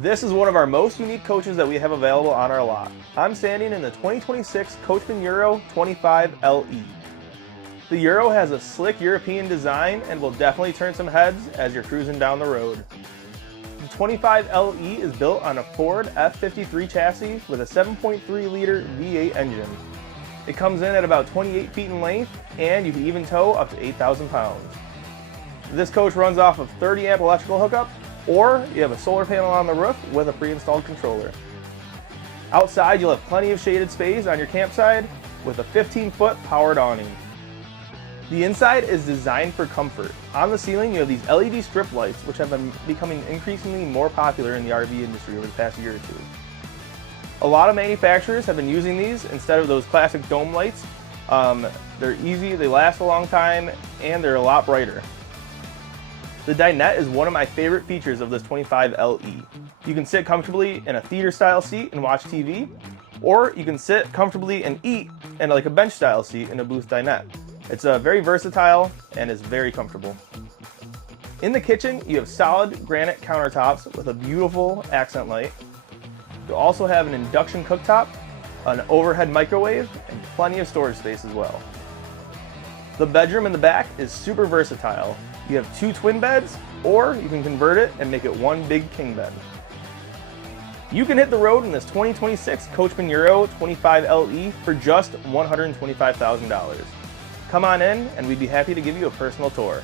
This is one of our most unique coaches that we have available on our lot. I'm standing in the 2026 Coachmen Euro 25 LE. The Euro has a slick European design and will definitely turn some heads as you're cruising down the road. The 25 LE is built on a Ford F53 chassis with a 7.3-liter V8 engine. It comes in at about 28 feet in length, and you can even tow up to 8,000 pounds. This coach runs off of 30 amp electrical hookup, or you have a solar panel on the roof with a pre-installed controller. Outside, you'll have plenty of shaded space on your campsite with a 15-foot powered awning. The inside is designed for comfort. On the ceiling, you have these LED strip lights, which have been becoming increasingly more popular in the RV industry over the past year or two. A lot of manufacturers have been using these instead of those classic dome lights. They're easy, they last a long time, and they're a lot brighter. The dinette is one of my favorite features of this 25 LE. You can sit comfortably in a theater-style seat and watch TV, or you can sit comfortably and eat in like a bench-style seat in a booth dinette. It's very versatile and is very comfortable. In the kitchen, you have solid granite countertops with a beautiful accent light. You'll also have an induction cooktop, an overhead microwave, and plenty of storage space as well. The bedroom in the back is super versatile. You have 2 twin beds, or you can convert it and make it one big king bed. You can hit the road in this 2026 Coachmen Euro 25 LE for just $125,000. Come on in and we'd be happy to give you a personal tour.